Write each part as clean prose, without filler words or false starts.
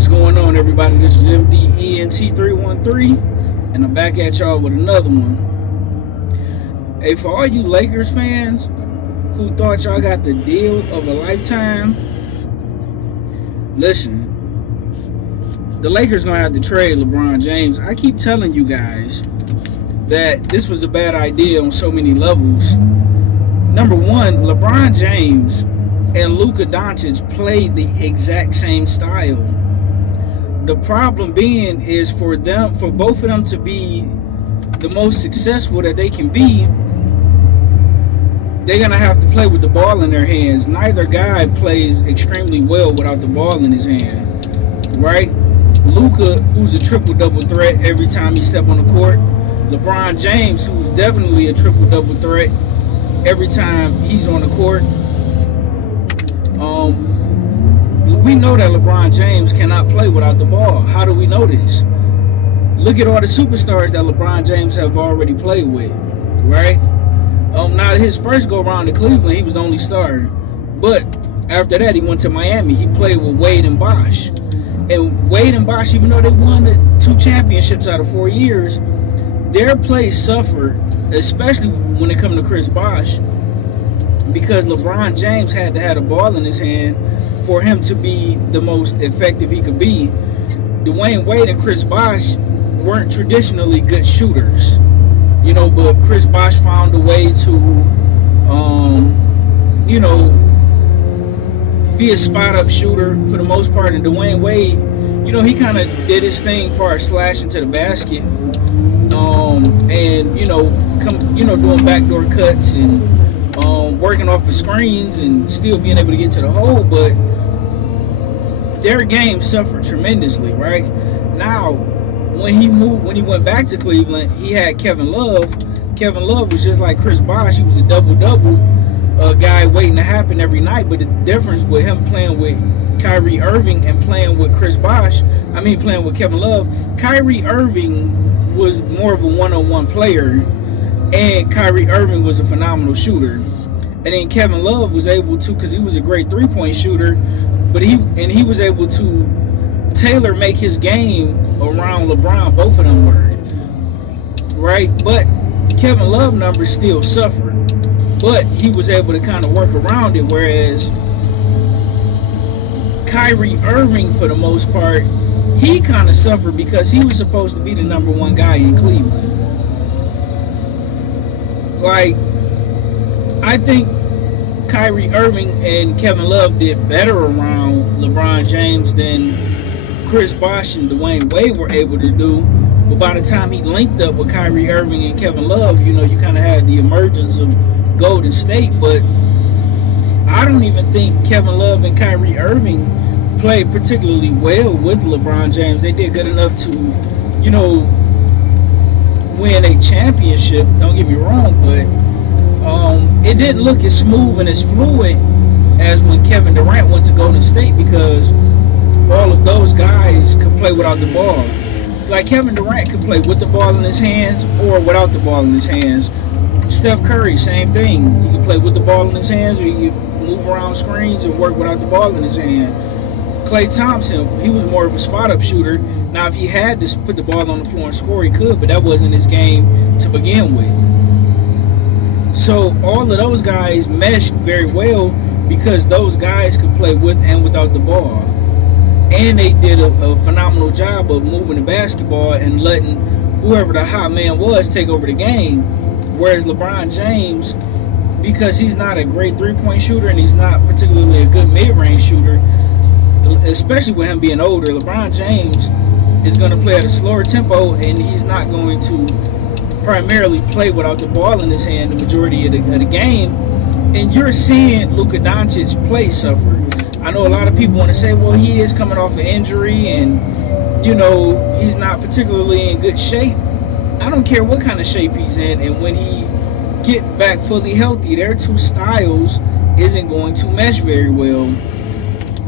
What's going on, everybody? This is MDENT313, and I'm back at y'all with another one. Hey, for all you Lakers fans who thought y'all got the deal of a lifetime, listen, the Lakers gonna have to trade LeBron James. I keep telling you guys that this was a bad idea on so many levels. Number one, LeBron James and Luka Doncic played the exact same style. The problem being is for both of them to be the most successful that they can be, they're going to have to play with the ball in their hands. Neither guy plays extremely well without the ball in his hand, right? Luka, who's a triple-double threat every time he steps on the court. LeBron James, who's definitely a triple-double threat every time he's on the court. We know that LeBron James cannot play without the ball. How do we know this? Look at all the superstars that LeBron James have already played with, right? Now, his first go-around to Cleveland, he was the only star. But after that, he went to Miami. He played with Wade and Bosh. And Wade and Bosh, even though they won the 2 championships out of 4 years, their play suffered, especially when it comes to Chris Bosh, because LeBron James had to have the ball in his hand for him to be the most effective he could be. Dwayne Wade and Chris Bosh weren't traditionally good shooters, but Chris Bosh found a way to, be a spot-up shooter for the most part. And Dwayne Wade, he kind of did his thing for a slash into the basket, and doing backdoor cuts and working off of screens and still being able to get to the hole. But their game suffered tremendously, right? Now, when he went back to Cleveland, he had Kevin Love. Kevin Love was just like Chris Bosh. He was a double-double guy waiting to happen every night. But the difference with him playing with Kyrie Irving and playing with playing with Kevin Love, Kyrie Irving was more of a one-on-one player, and Kyrie Irving was a phenomenal shooter. And then Kevin Love was able to, because he was a great three-point shooter, but he was able to tailor make his game around LeBron. Both of them were, right? But Kevin Love numbers still suffered, but he was able to kind of work around it, whereas Kyrie Irving, for the most part, he kind of suffered because he was supposed to be the number one guy in Cleveland. Like, I think Kyrie Irving and Kevin Love did better around LeBron James than Chris Bosh and Dwayne Wade were able to do. But by the time he linked up with Kyrie Irving and Kevin Love, you kind of had the emergence of Golden State. But I don't even think Kevin Love and Kyrie Irving played particularly well with LeBron James. They did good enough to, win a championship, don't get me wrong, but it didn't look as smooth and as fluid as when Kevin Durant went to Golden State, because all of those guys could play without the ball. Like, Kevin Durant could play with the ball in his hands or without the ball in his hands. Steph Curry, same thing. He could play with the ball in his hands, or he could move around screens and work without the ball in his hand. Klay Thompson, he was more of a spot-up shooter. Now, if he had to put the ball on the floor and score, he could, but that wasn't his game to begin with. So all of those guys meshed very well because those guys could play with and without the ball. And they did a phenomenal job of moving the basketball and letting whoever the hot man was take over the game. Whereas LeBron James, because he's not a great three-point shooter and he's not particularly a good mid-range shooter, especially with him being older, LeBron James is going to play at a slower tempo, and he's not going to primarily play without the ball in his hand the majority of the game. And you're seeing Luka Doncic play suffer. I know a lot of people want to say, well, he is coming off an injury and, he's not particularly in good shape. I don't care what kind of shape he's in, and when he get back fully healthy, their two styles isn't going to mesh very well.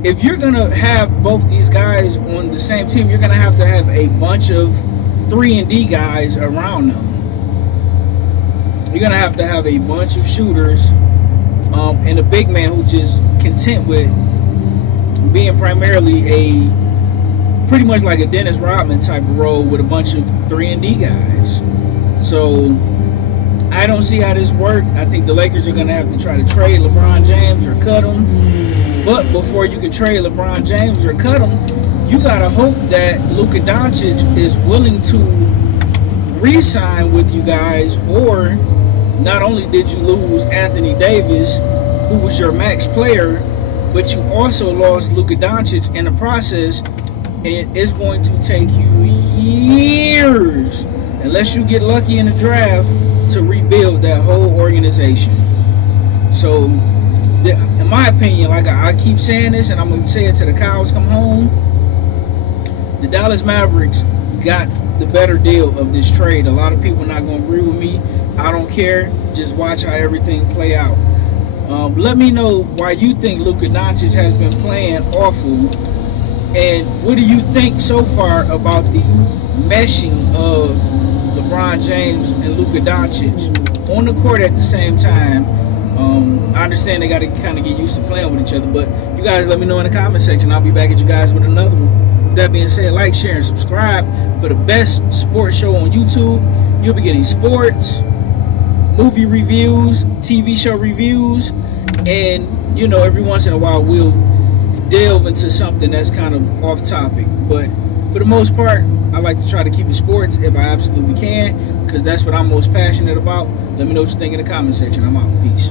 If you're going to have both these guys on the same team, you're going to have a bunch of 3-and-D guys around them. You're going to have a bunch of shooters and a big man who's just content with being primarily a pretty much like a Dennis Rodman type of role with a bunch of 3-and-D guys. So I don't see how this works. I think the Lakers are going to have to try to trade LeBron James or cut him. But before you can trade LeBron James or cut him, you got to hope that Luka Doncic is willing to re-sign with you guys, or not only did you lose Anthony Davis, who was your max player, but you also lost Luka Doncic in the process, and it's going to take you years, unless you get lucky in the draft, to rebuild that whole organization. So, in my opinion, like I keep saying this, and I'm going to say it till the cows come home, the Dallas Mavericks got the better deal of this trade. A lot of people are not going to agree with me. I don't care. Just watch how everything play out. Let me know why you think Luka Doncic has been playing awful, and what do you think so far about the meshing of LeBron James and Luka Doncic on the court at the same time? I understand they got to kind of get used to playing with each other, but you guys let me know in the comment section. I'll be back at you guys with another one. With that being said, like, share, and subscribe for the best sports show on YouTube. You'll be getting sports, movie reviews, TV show reviews, and, you know, every once in a while we'll delve into something that's kind of off topic. But for the most part, I like to try to keep it sports if I absolutely can, because that's what I'm most passionate about. Let me know what you think in the comment section. I'm out. Peace.